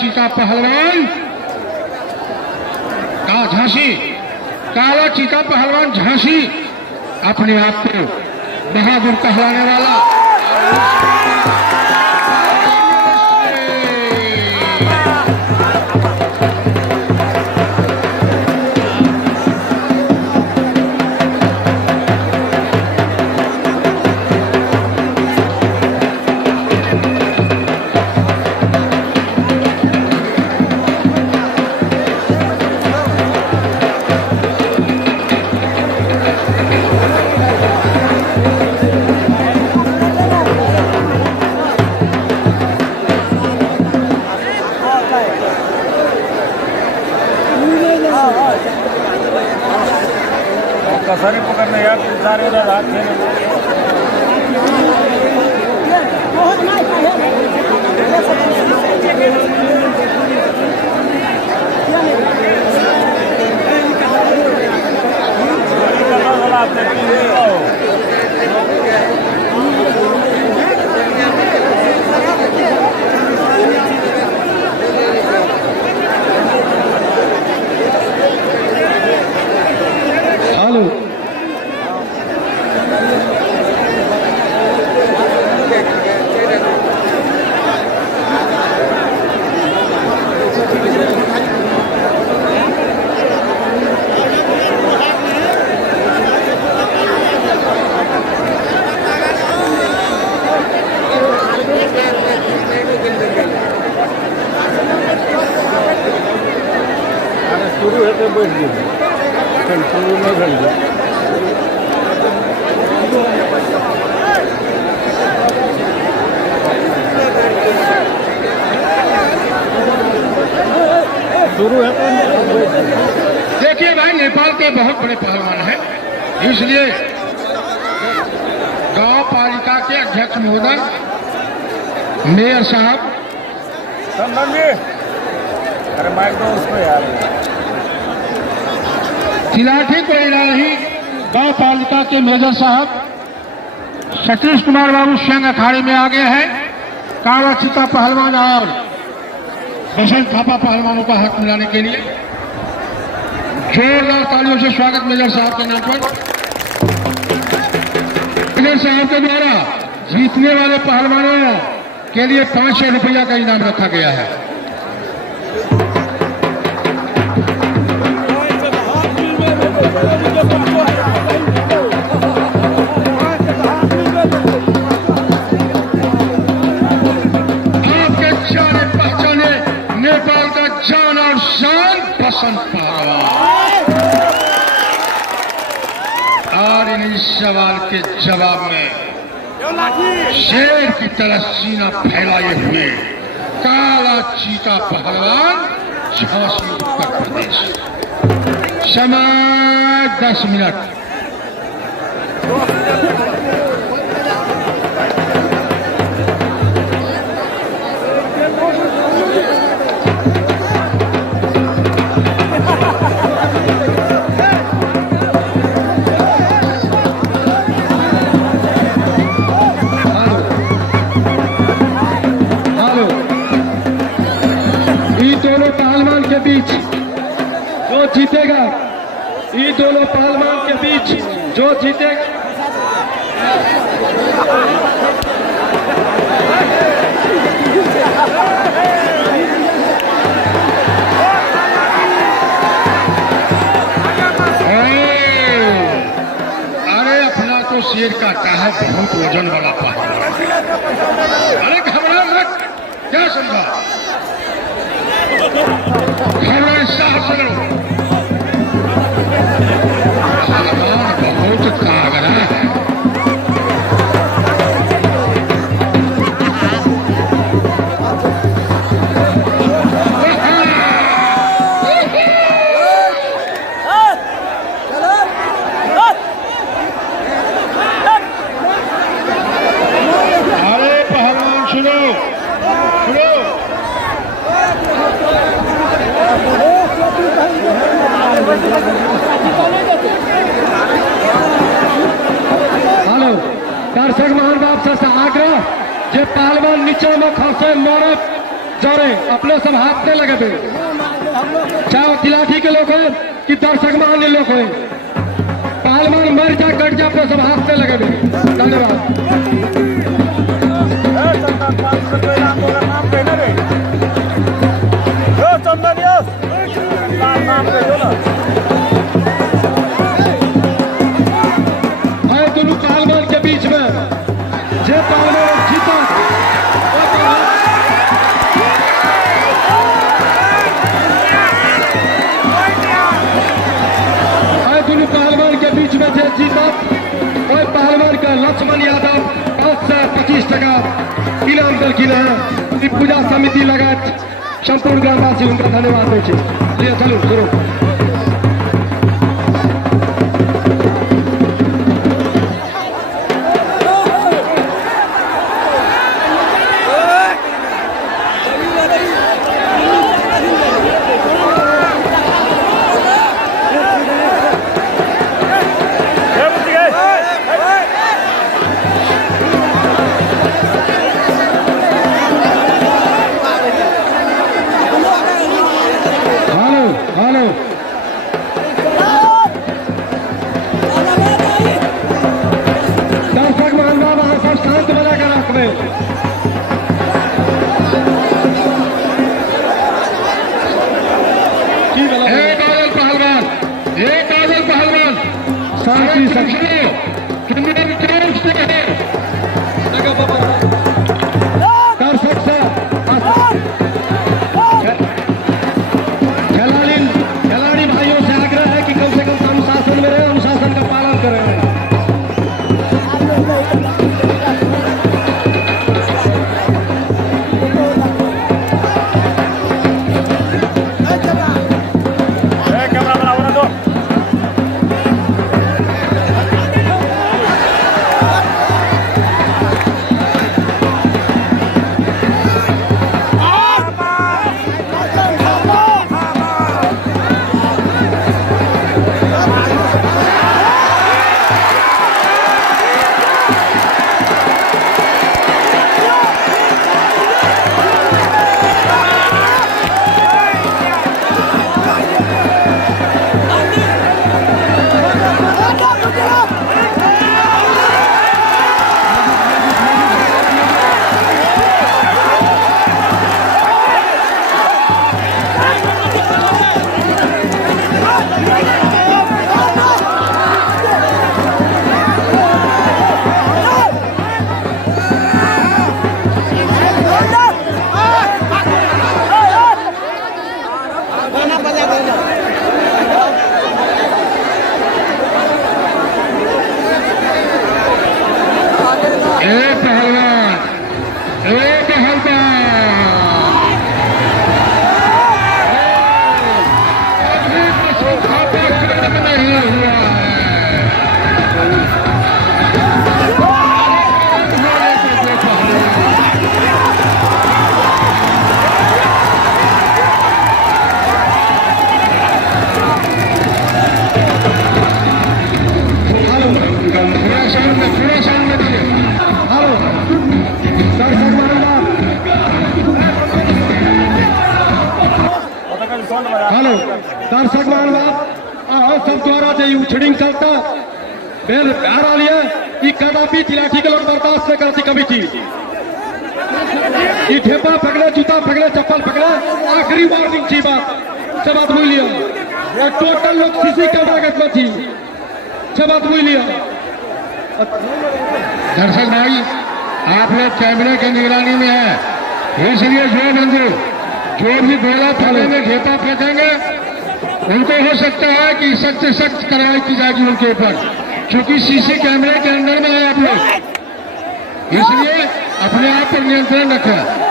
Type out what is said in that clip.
चीता पहलवान का झांसी, काला चीता पहलवान झांसी अपने आप को बहादुर कहलाने वाला कसरे पकड़ने यार सारे उधर हाथ शुरू है तो बैठ गए शुरू में बैठ गए शुरू है तो देखिए भाई, नेपाल के बहुत बड़े पहलवान हैं, इसलिए गांव पालिका के अध्यक्ष महोदय, मेयर साहब, अरे माइक दो उसको यार, तिलाठी को नहीं, गांव पालिका के मेजर साहब सतीश कुमार बाबू संघ अखाड़े में आ गए हैं। काला चीता पहलवान और बसंत थापा पहलवानों का हाथ मिलाने के लिए जोरदार तालियों से स्वागत मेजर साहब के नाम पर। मेजर साहब के द्वारा जीतने वाले पहलवानों के लिए 500 रुपया का इनाम रखा गया है। आपके जाने पहचाने नेपाल का जान और शान बसंत पहलवान। और इन सवाल के जवाब में शेर की तरह सीना फैलाए हुए काला चीता पहलवान, झांसी उत्तर प्रदेश। समय 10 मिनट। जो जीतेगा, ये दोनों पहलवान के बीच जो जीतेगा, अरे अपना तो शेर काटा है, बहुत वजन वाला पहलवान। अरे घबरा मत, क्या समझा, घबरा साहब से लड़ो। बहुत कागरा है। अरे पहलवान सुनो सुनो, हेलो दर्शक महान बाप से आग्रह जे पहलवान नीचे में खसे मरत जोरे अपने सब हाथ से लगे थे, चाहे तिलाठी के लोग हो कि दर्शक मान लोग हो, पहलवान मर जा कट जा अपने सब हाथ से लगे थे। धन्यवाद। आए दोनों पहलवान के बीच में जे पहलवान जीता दोनों पहलवान के बीच में जे जीता और पहलवान का लक्ष्मण यादव 525 टका इनाम दल की है। पूजा समिति लगा संपूर्ण ग्रामवासी उनका धन्यवाद दीजिए। चलो शुरू। खिलाड़ी भाइयों से आग्रह है कि कम से कम अनुशासन में रहे, अनुशासन का पालन करें। हेलो दर्शक मान सब द्वारा जो उछड़िंग करता बेल प्यार आ लिया कदापि तिलाठी के लोग बर्दाश्त नहीं करती कमिटी। ठेपा पकड़े, जूता पकड़े, चप्पल पकड़े, आखिरी वार्निंग थी बात से बात हुई लिया। टोटल लोग सीसी कैमरा में थी से बात हुई लिया। दर्शक भाई आप लोग कैमरे की निगरानी में है, इसलिए जो भी बोला थाने में घेपा फेंकेंगे उनको हो सकता है कि सख्त से सख्त कार्रवाई की जाएगी उनके ऊपर, क्योंकि सीसी कैमरे के अंदर में है आप लोग, इसलिए अपने आप पर नियंत्रण रखें।